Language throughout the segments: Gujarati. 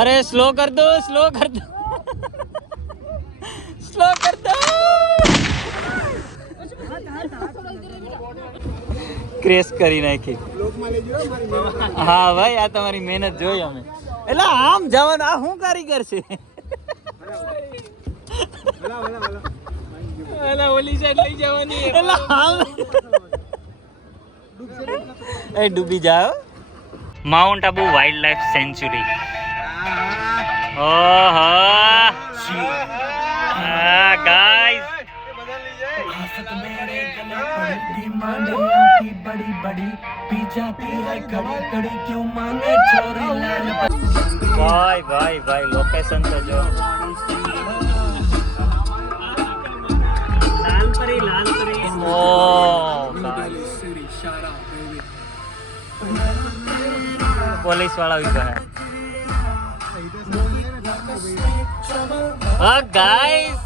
अरे स्लो कर दो, स्लो कर दो, स्लो कर दो। ક્રેશ કરી નાખી. હા ભાઈ, આ તમારી મહેનત જોઈ અમે. એટલે આમ જવાનું, આ શું કારીગર છે? ઓલી સાઈડ લઈ જવાની. એટલે આમ એ ડૂબી જાઓ. Mount Abu wildlife sanctuary. ઓહો ગાઈસ, ભાઈ ભાઈ ભાઈ લોકેશન તો જો. લાલપરી, લાલપરી. ઓ પોલીસ વાળા ઉભા હે. હા ગાઈસ,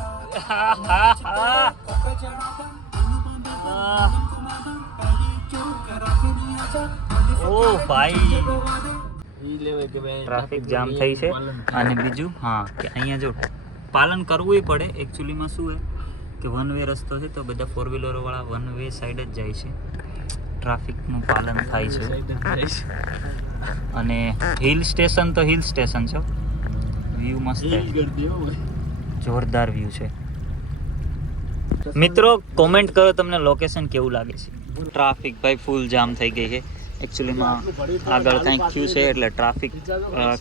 ઓ ભાઈ ટ્રાફિક જામ થઈ છે. અને બીજું હા કે અહીંયા જો પાલન કરવું પડે. એકચ્યુઅલીમાં શું હે કે વન વે રસ્તો છે તો બધા ફોર વ્હીલરો વાળા વન વે સાઈડ જ જાય છે. ટ્રાફિકનું પાલન થાય છે. અને હિલ સ્ટેશન તો હિલ સ્ટેશન છે. વ્યૂ મસ્ત છે, જોરદાર વ્યૂ છે. મિત્રો કોમેન્ટ કરો તમને લોકેશન કેવું લાગે છે. ટ્રાફિક ભાઈ ફૂલ જામ થઈ ગઈ છે. એકચ્યુઅલીમાં આગળ કંઈક થયું છે એટલે ટ્રાફિક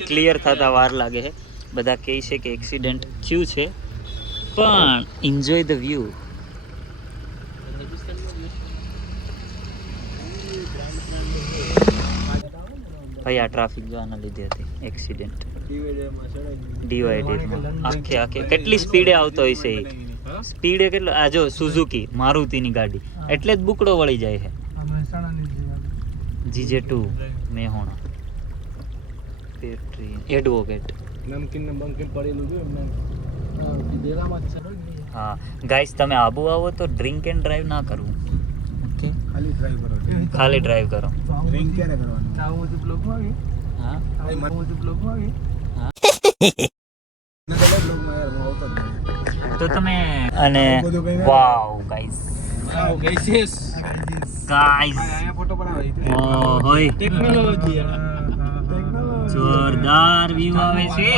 ક્લિયર થતા વાર લાગે છે. બધા કહે છે કે એક્સિડન્ટ થયું છે, પણ એન્જોય ધ વ્યૂ. ભાઈ આ ટ્રાફિક જોવાના લીધે હતી એક્સિડન્ટ. ડિવાઈડરમાં આખે કેટલી સ્પીડે આવતો હોય છે. સ્પીડે કેટલો, આ જો સુઝુકી મારુતિની ગાડી એટલે જ બુકડો વળી જાય છે. GJ2 મેહોણા પેટ્રી advocate. હા ગાઈસ, તમે આબુ આવો તો ડ્રિંક એન્ડ ડ્રાઈવ ના કરવું. ઓકે, ખાલી ડ્રાઈવ કરો. ડ્રિંક ક્યારે કરવાનું? હા તો તમે અને વાવ ગાઈસ, ગાઈસ ઓય ટેકનોલોજી જોરદાર વ્યૂ આવે છે.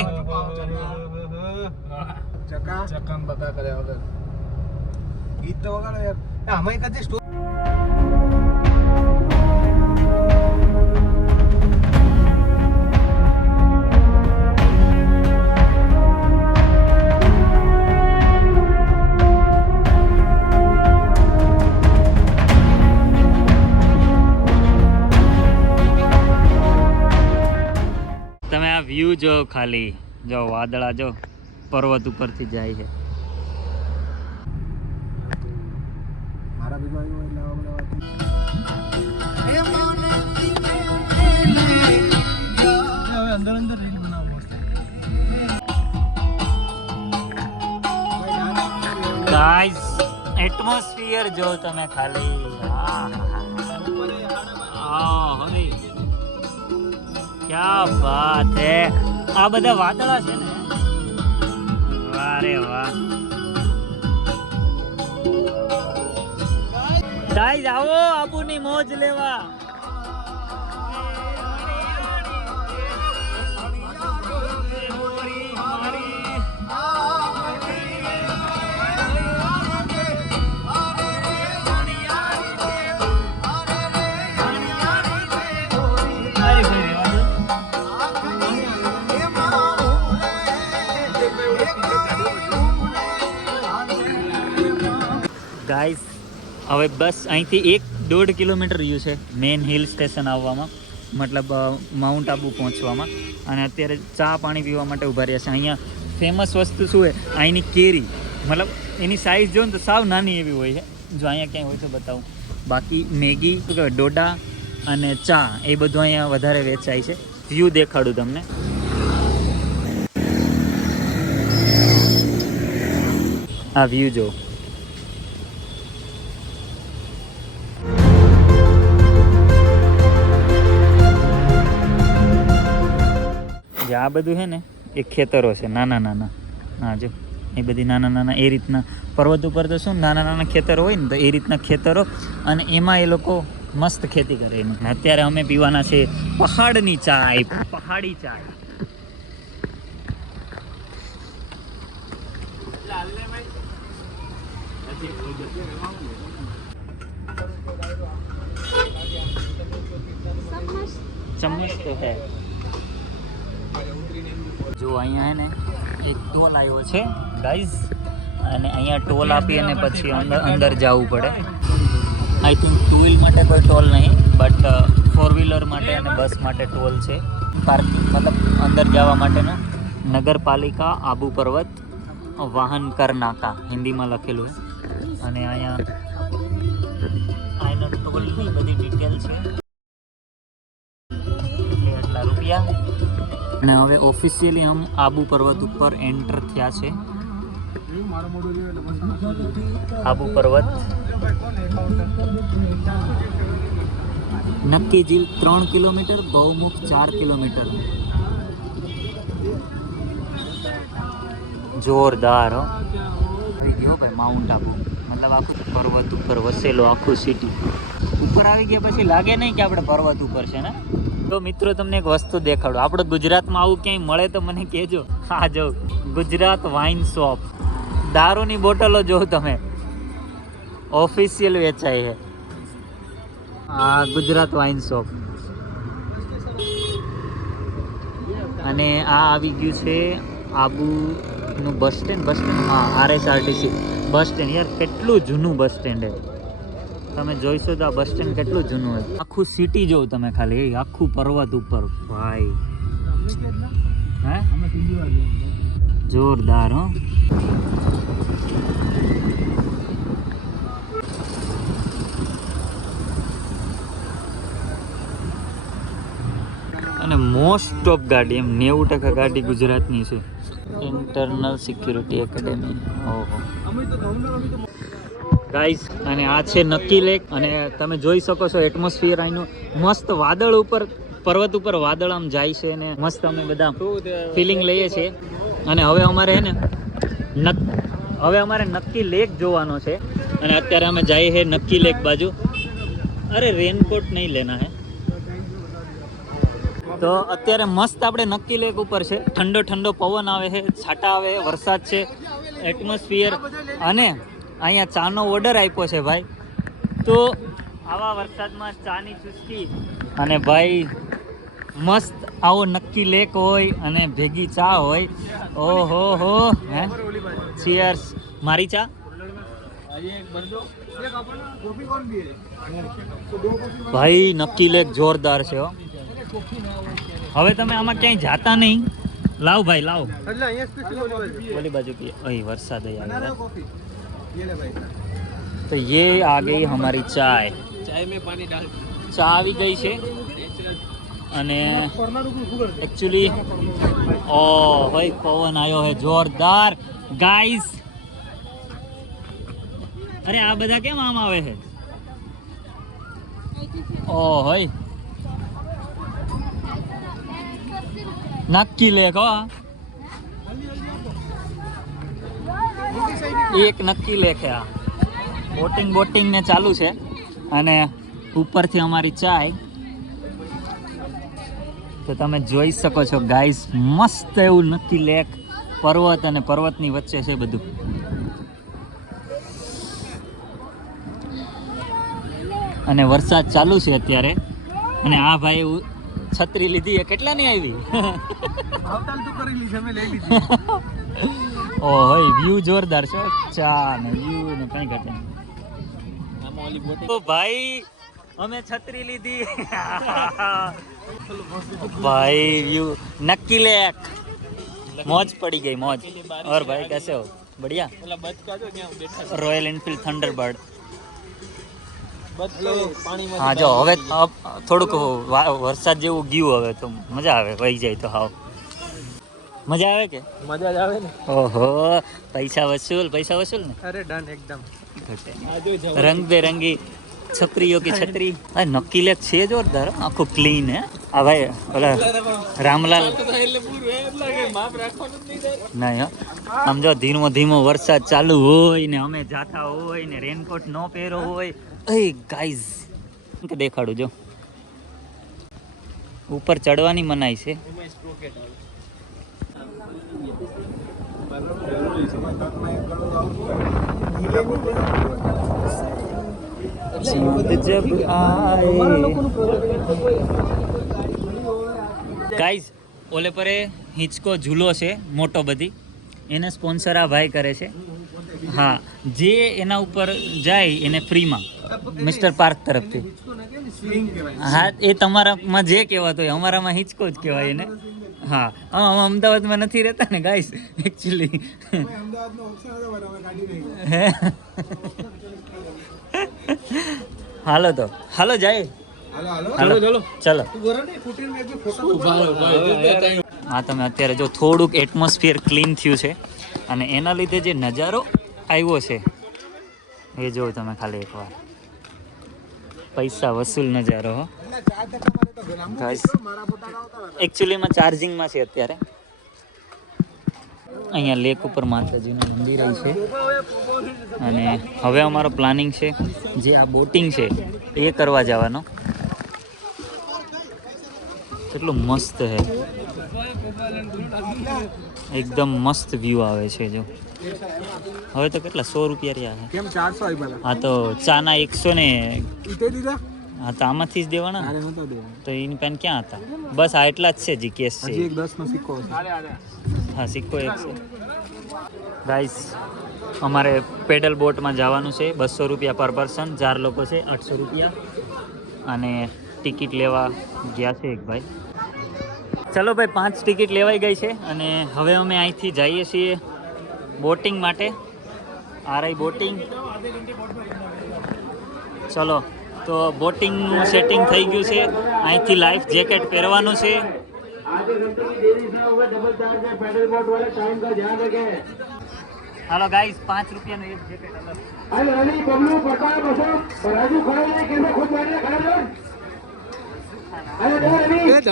ચકામ બકા કર્યા વગર ગીત તો વગાડો યાર. અમે કદી તમે આ વ્યૂ જો, ખાલી જો વાદળા જો પર્વત ઉપરથી જાય છે. મારા બીજો અંદર અંદર રીલ બનાવો મસ્ત. ગાઈસ એટમોસ્ફિયર જો તમે ખાલી. क्या बात है. આ બધા વાદળા છે ને. વારે વાહ. ગાઈસ આવો આબુની મોજ લેવા. ગાઈસ હવે બસ અહીંથી 1-1.5 કિલોમીટર રહ્યું છે મેઇન હિલ સ્ટેશન આવવામાં, મતલબ માઉન્ટ આબુ પહોંચવામાં. અને અત્યારે ચા પાણી પીવા માટે ઊભા રહ્યા છે. અહીંયા ફેમસ વસ્તુ શું છે, અહીંની કેરી. મતલબ એની સાઇઝ જો ને તો સાવ નાની એવી હોય છે. જો અહીંયા ક્યાંય હોય તો બતાવું. બાકી મેગી, ડોડા અને ચા એ બધું અહીંયા વધારે વેચાય છે. વ્યૂ દેખાડું તમને. આ વ્યૂ જો. આ બધું છે ને એ ખેતરો છે નાના નાના. હા જો એ બધી નાના નાના એ રીતના પર્વત ઉપર તો શું નાના નાના ખેતરો હોય ને, તો એ રીતના ખેતરો, અને એમાં એ લોકો મસ્ત ખેતી કરે એની. અત્યારે અમે પીવાના છે પહાડની ચાય, પહાડી ચાય. ચમ્મચ તો હે. જો અહીંયા હે ને એક ટોલ આવ્યો છે ગાઈઝ, અને અહીંયા ટોલ આપી અને પછી અંદર જવું પડે. આઈ થિંક ટુ વ્હીલ માટે કોઈ ટોલ નહીં, બટ 4 વ્હીલર માટે અને બસ માટે ટોલ છે. પાર્કિંગ મતલબ અંદર જવા માટેનો. નગરપાલિકા આબુ પર્વત વાહન કર નાકા હિન્દીમાં લખેલું છે. અને અહીંયા ટોલની બધી ડિટેલ છે. એટલા રૂપિયા. અને હવે ઓફિશિયલી હમ આબુ પર્વત ઉપર એન્ટર થયા છે. આબુ પર્વત. નક્કી ઝીલ 3 કિલોમીટર, ગૌમુખ 4 કિલોમીટર. જોરદાર હો. આવી ગયો ભાઈ માઉન્ટ આબુ, મતલબ આખું પર્વત ઉપર વસેલો આખું સિટી. ઉપર આવી ગયા પછી લાગે નહીં કે આપણે પર્વત ઉપર છે ને. તો મિત્રો તમને એક વસ્તુ દેખાડું. આપણે ગુજરાતમાં આવું ક્યાંય મળે તો મને કહેજો. હા જો ગુજરાત વાઇન શોપ, દારૂની બોટલો જો તમે ઓફિશિયલ વેચાય છે. આ ગુજરાત વાઇન શોપ. અને આ આવી ગયું છે આબુનું બસ સ્ટેન્ડ. હા RSRTC બસ સ્ટેન્ડ. યાર કેટલું જૂનું બસ સ્ટેન્ડ છે. તમે જોઈશો તો આ બસ સ્ટેન્ડ કેટલું જૂનું હોય. આખું સિટી જોઉં તમે ખાલી, આખું પર્વત ઉપર ભાઈ. હે જોરદાર હો. અને મોસ્ટ ઓફ ગાડી એમ 90% ગાડી ગુજરાતની છે. Internal security academy. ઓહો ગાઈઝ, અને આ છે નક્કી લેક. અને તમે જોઈ શકો છો એટમોસ્ફિયર અહીંનું મસ્ત. વાદળ ઉપર, પર્વત ઉપર વાદળ આમ જાય છે ને મસ્ત અમે બધા ફિલિંગ લઈએ છીએ. અને હવે અમારે હે ને નક્કી લેક જોવાનો છે. અને અત્યારે અમે જઈએ છે નક્કી લેક બાજુ. અરે રેનકોટ નહીં લેના હે. તો અત્યારે મસ્ત આપણે નક્કી લેક ઉપર છે. ઠંડો ઠંડો પવન આવે છે, છાંટા આવે, વરસાદ છે, એટમોસ્ફિયર. અને અહીંયા ચાનો ઓર્ડર આપ્યો છે ભાઈ. તો આવા વરસાદમાં ચાની ચુસ્કી અને ભાઈ મસ્ત આવો નક્કી લેક હોય અને ભેગી ચા હોય. ઓહો હો. હે ચીયર્સ. મારી ચા. ભાઈ નક્કી લેક જોરદાર છે હો. હવે તમે આમાં ક્યાંય જાતા નહીં. લાવ ભાઈ લાવ. ઓલી બાજુ પીએ. અહીં વરસાદ આવે. तो ये आ गई हमारी चाय. चाय में पानी डाल. ચા આવી ગઈ છે. અને એકચ્યુઅલી ઓ ભાઈ પવન આવ્યો છે જોરદાર ગાઈસ. અરે આ બધા કેમ આમ આવે છે? ઓ હોય નક્કી લેક હો. એક નક્કી લેક છે આ. બોટિંગ ને ચાલુ છે અને ઉપરથી અમારી ચાય. તો તમે જોઈ શકો છો ગાઈસ, મસ્ત એવું નક્કી લેક, પર્વત અને પર્વતની વચ્ચે છે બધું. અને વરસાદ ચાલુ છે અત્યારે. અને આ ભાઈ છત્રી લીધી. કેટલા ની આવી? ઓ હોય વ્યૂ જોરદાર છે. ચા ને વ્યૂ ને કઈ ઘટે નહીં. તો ભાઈ અમે છત્રી લીધી. ભાઈ વ્યૂ નક્કી લેક. मौज पड़ी गई मौज. और भाई कैसे हो? बढ़िया. Royal Enfield Thunderbird. હા જો હવે થોડુંક વરસાદ જેવું ગયું હવે તો મજા આવે. વહી જાય તો હાવ મજા આવે કે મજા જ આવે ને. ઓહો પૈસા વસૂલ ને. અરે ડન એકદમ. રંગબેરંગી છપરીઓ કે છત્રી આ નક્કી લેક છે જોરદાર હો. આખું ક્લીન હે આ ભાઈ ઓલા રામલાલ નહીં હો. આમ જો ધીમો ધીમો વરસાદ ચાલુ હોય ને અમે જાતા હોય ને રેનકોટ ન પહેરો હોય એ ગાઈઝ કે દેખાડું જો ઉપર ચડવાની મનાઈ છે. ગાઈઝ ઓલે પરે હિંચકો ઝૂલો છે મોટો બધી એને સ્પોન્સર આ ભાઈ કરે છે. હા જે એના ઉપર જાય એને ફ્રીમાં મિસ્ટર પાર્ક તરફથી. હા એ તમારામાં જે કહેવાતો હોય અમારામાં હિંચકો જ કહેવાય એને. હા અમે અમદાવાદમાં નથી રહેતા ને ગાઈસ એકચ્યુઅલી. હાલો તો હાલો જાય હાલો ચલો ચલો. હા તમે અત્યારે જો થોડુંક એટમોસ્ફિયર ક્લીન થયું છે અને એના લીધે જે નજારો આવ્યો છે એ જો તમે ખાલી એકવાર પૈસા વસૂલ નજારો હો ગાઈસ. એકચ્યુઅલીમાં ચાર્જિંગમાં છે અત્યારે. અહીંયા લેક ઉપર માતાજીનું મંદિર છે અને હવે અમારો પ્લાનિંગ છે જે આ બોટિંગ છે એ કરવા જવાનો. કેટલું મસ્ત છે એકદમ મસ્ત વ્યૂ આવે છે જો. હવે તો કેટલા 100 રૂપિયા રહ્યા છે. કેમ 400 આવી? હા તો ચાના 100 ને હા તો આમાંથી જ દેવાના તો એની પેન ક્યાં હતા? બસ આ એટલા જ છે જી કેસ છે. એક 10 નો સિક્કો હા સિક્કો એક છે. ગાઈસ અમારે પેડલ બોટમાં જવાનું છે 200 રૂપિયા પર પર્સન. 4 લોકો છે 800 રૂપિયા અને ટિકિટ લેવા ગયા છે એક ભાઈ. ચલો ભાઈ 5 ટિકિટ લેવાઈ ગઈ છે અને હવે અમે અહીંથી જઈએ છીએ બોટિંગ માટે. RI boating. ચલો તો બોટિંગનું સેટિંગ થઈ ગયું છે. અહીંથી લાઈફ જેકેટ પહેરવાનું છે. હાલો ગાઈસ 5 રૂપિયાનું એક જેકેટ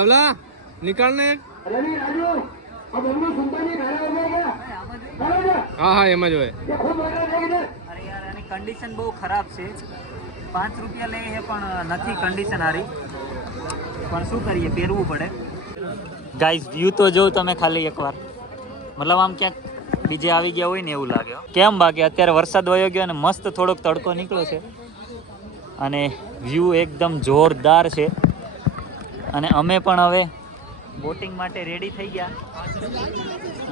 અલગ. નિકાળને હા હા એમાં જ હોય. અરે યાર એની કન્ડિશન બહુ ખરાબ છે. 5 રૂપિયા લે છે પણ નથી કન્ડિશન સારી. પણ શું કરીએ પહેરવું પડે. ગાઈઝ વ્યૂ તો જોઉં તમે ખાલી એકવાર. મતલબ આમ ક્યાંક બીજે આવી ગયા હોય ને એવું લાગે. કેમ બાકી અત્યારે વરસાદ વયો ગયો અને મસ્ત થોડોક તડકો નીકળ્યો છે અને વ્યૂ એકદમ જોરદાર છે. અને અમે પણ હવે બોટિંગ માટે રેડી થઈ ગયા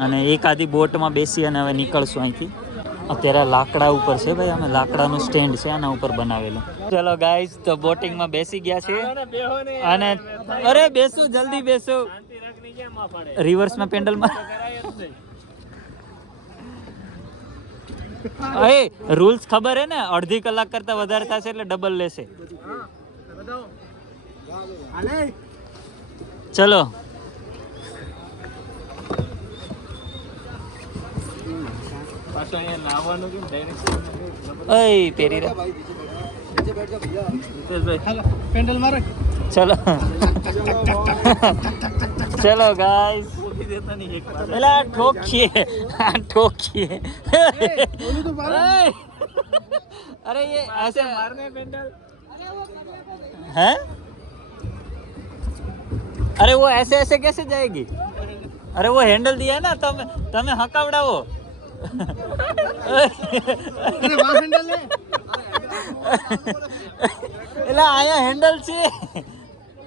અને એકાદી બોટમાં બેસી અને હવે નીકળશું અહીંથી. અત્યારે લાકડા ઉપર છે ભાઈ. અમે લાકડાનું સ્ટેન્ડ છે આના ઉપર બનાવેલું. ચલો ગાઈઝ તો બોટિંગમાં બેસી ગયા છે અને અરે બેસું જલ્દી બેસો. રિવર્સમાં પેન્ડલમાં એ રૂલ્સ ખબર હે ને? અડધી કલાક કરતા વધારે થશે એટલે ડબલ લેશે. ચલો પેરી રે પેન્ડલ મારે. ચલો ચલો ગાઈસ પેલા ઠોકીએ ઠોકીએ. अरे ये ऐसे मारने पेंडल हैं? अरे वो ऐसे ऐसे कैसे जाएगी? अरे वो हैंडल दिया है ना તમે હકાવડાવો. એટલે આયા હેન્ડલ છે.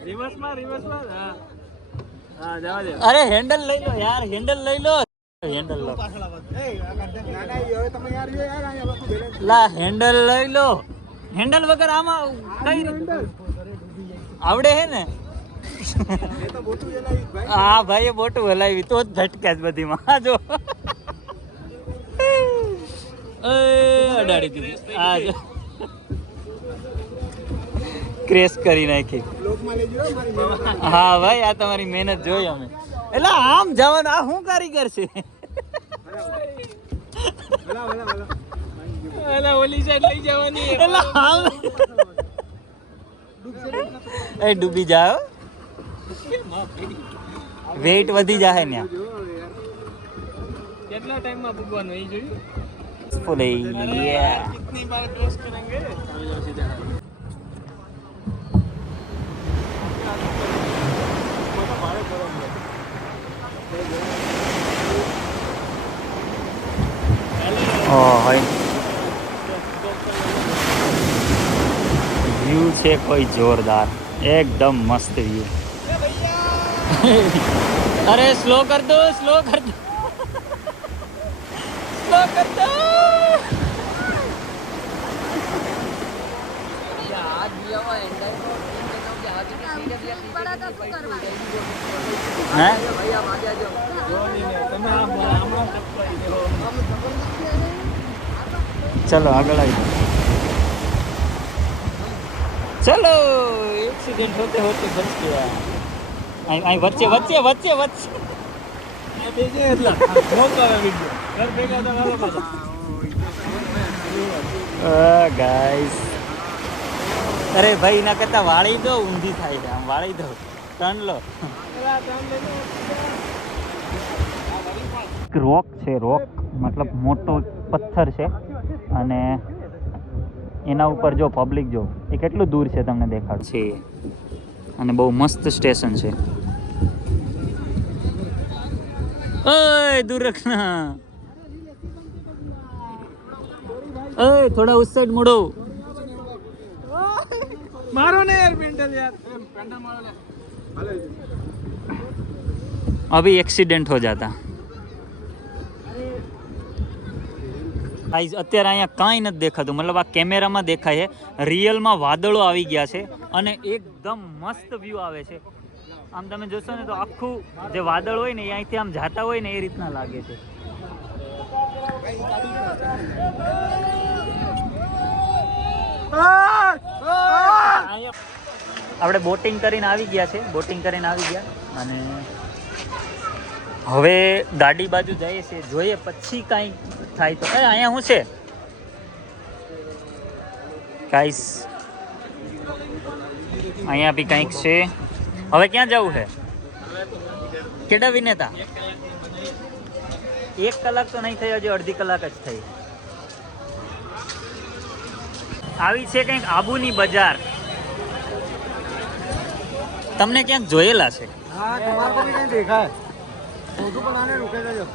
રિવર્સમાં હા જવા દે. અરે હેન્ડલ લઈ લો યાર. હેન્ડલ લઈ લો. હેન્ડલ લો લા. હેન્ડલ લઈ લો. હેન્ડલ વગર આમાં કઈ આવડે હે ને? હા ભાઈ બોટું હલાવી તો જ ભટકે બધીમાં. જો અડાડી દીધી. આ જો ક્રેશ કરી નાખી. હા ભાઈ આ તમારી મહેનત જોઈ અમે. એટલે આમ જવાનું આ શું કારીગર છે? ઓલી સાઈડ લઈ જવાની. એટલે આમ એ ડૂબી જાઓ, વેઇટ વધી જાય ને કેટલા ટાઈમમાં પૂગવાનું એ જોયું ફૂલ कितनी बार क्रॉस करेंगे વ્યૂ છે કોઈ જોરદાર, એકદમ મસ્ત વ્યૂ. અરે સ્લો કર દો, સ્લો કર દો, સ્લો કર દો. चलो આગળ આવી, चलो एक्सीडेंट होते होते बच गया. અહીં વચ્ચે વચ્ચે વચ્ચે વચ્ચે ગાઈસ. અરે ભાઈ ના કરતા વાળી દો, ઊંધી થાય છે, આમ વાળી દો, ટર્ન લો. રોક છે, રોક મતલબ મોટો પથ્થર છે અને એના ઉપર જો પબ્લિક જો એ કેટલું દૂર છે તમને દેખાડ છે, અને બહુ મસ્ત સ્ટેશન છે. ઓય દૂર રખના, ओए थोड़ा उस साइड मुड़ो, मारो ने यार पेंडल यार, पेंडल मारो ले. अभी एक्सीडेंट हो जाता. અત્યારે અહીંયા કાંઈ નથી દેખાતું, મતલબ આ કેમેરામાં દેખાય છે, રિયલમાં વાદળો આવી ગયા છે અને એકદમ મસ્ત વ્યૂ આવે છે. આમ તમે જોશો ને તો આખું જે વાદળ હોય ને એ અહીંથી આમ જાતા હોય ને એ રીતના લાગે છે. આપણે બોટિંગ કરીને આવી ગયા છે, બોટિંગ કરીને આવી ગયા અને હવે ગાડી બાજુ જઈએ છે, જોઈએ પછી કાંઈ થાય તો. અહીંયા શું છે ગાઈસ, અહીંયા બી કંઈક છે. હવે ક્યાં જવું છે? કેડા વિનેતા 1 કલાક તો નહીં થઈ, હજુ અડધી કલાક જ થઈ. આવી છે કંઈક આબુની બજાર, તમને ક્યાંક જોયેલા છે? हाँ तुम्हारे को भी नहीं देखा है, फोटो बनाने रुके थे जब.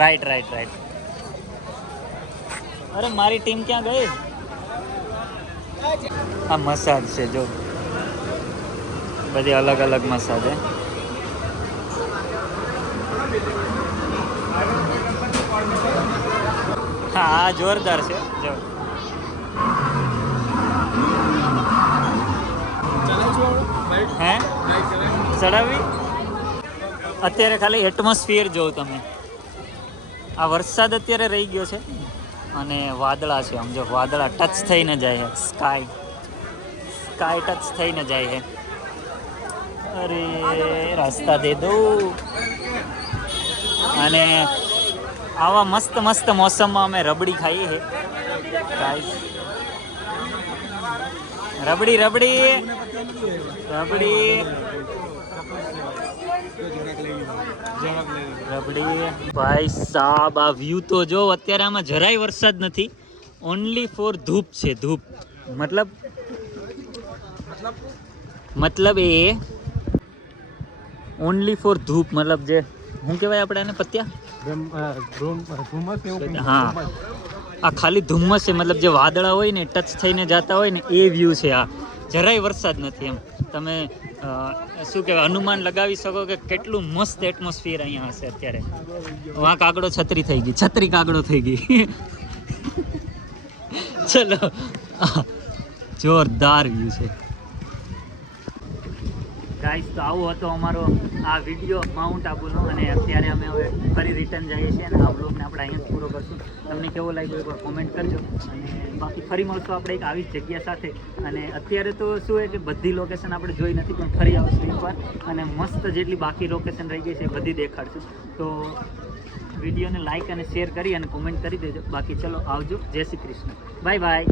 Right right right. અરે મારી ટીમ ક્યાં ગઈ? આ મસાજ છે જો, બધી અલગ અલગ મસાજ છે. હા આ જોરદાર છે જો. હે ચડાવી? અત્યારે ખાલી એટમોસ્ફિયર જોઉં તમે. આ વરસાદ અત્યારે રહી ગયો છે અને વાદળા છે, આમ જો વાદળા ટચ થઈને જાય છે, સ્કાય ટચ થઈને જાય છે. અરે રાસ્તા દે દો. અને આવા મસ્ત મસ્ત મોસમમાં અમે રબડી ખાઈએ છે ગાઈસ. રબડી રબડી રબડી રબડી. ભાઈ સાહેબ આ વ્યૂ તો જો, અત્યારે આમાં જરાય વરસાદ નથી, ઓનલી ફોર ધૂપ છે, ધૂપ. મતલબ એ ઓનલી ફોર ધૂપ, મતલબ જે શું કહેવાય આપણે એને પત્યા? હા આ ખાલી ધુમ્મસ છે, મતલબ જે વાદળા હોય ને ટચ થઈને જતા હોય ને એ વ્યૂ છે. આ જરાય વરસાદ નથી, એમ તમે શું કહેવાય અનુમાન લગાવી શકો કે કેટલું મસ્ત એટમોસ્ફિયર અહીંયા હશે અત્યારે. વાં કાગડો છત્રી થઈ ગઈ, છત્રી કાગડો થઈ ગઈ. ચલો જોરદાર વ્યૂ છે ગાઈસ. તો આવો હતો અમારો આ વિડીયો માઉન્ટ આબુનો, અને અત્યારે અમે હવે ફરી રિટર્ન જઈએ છીએ અને આ બ્લોગને આપણે અહીંયા જ પૂરો કરશું. તમને કેવો લાગ્યો એકવાર કોમેન્ટ કરજો, અને બાકી ફરી મળશું આપણે એક આવી જ જગ્યા સાથે. અને અત્યારે તો શું હોય કે બધી લોકેશન આપણે જોઈ નથી, પણ ફરી આવશું એકવાર અને મસ્ત જેટલી બાકી લોકેશન રહી ગઈ છે એ બધી દેખાડશું. તો વિડીયોને લાઇક અને શેર કરી અને કોમેન્ટ કરી દેજો. બાકી ચલો આવજો, જય શ્રી કૃષ્ણ, બાય બાય.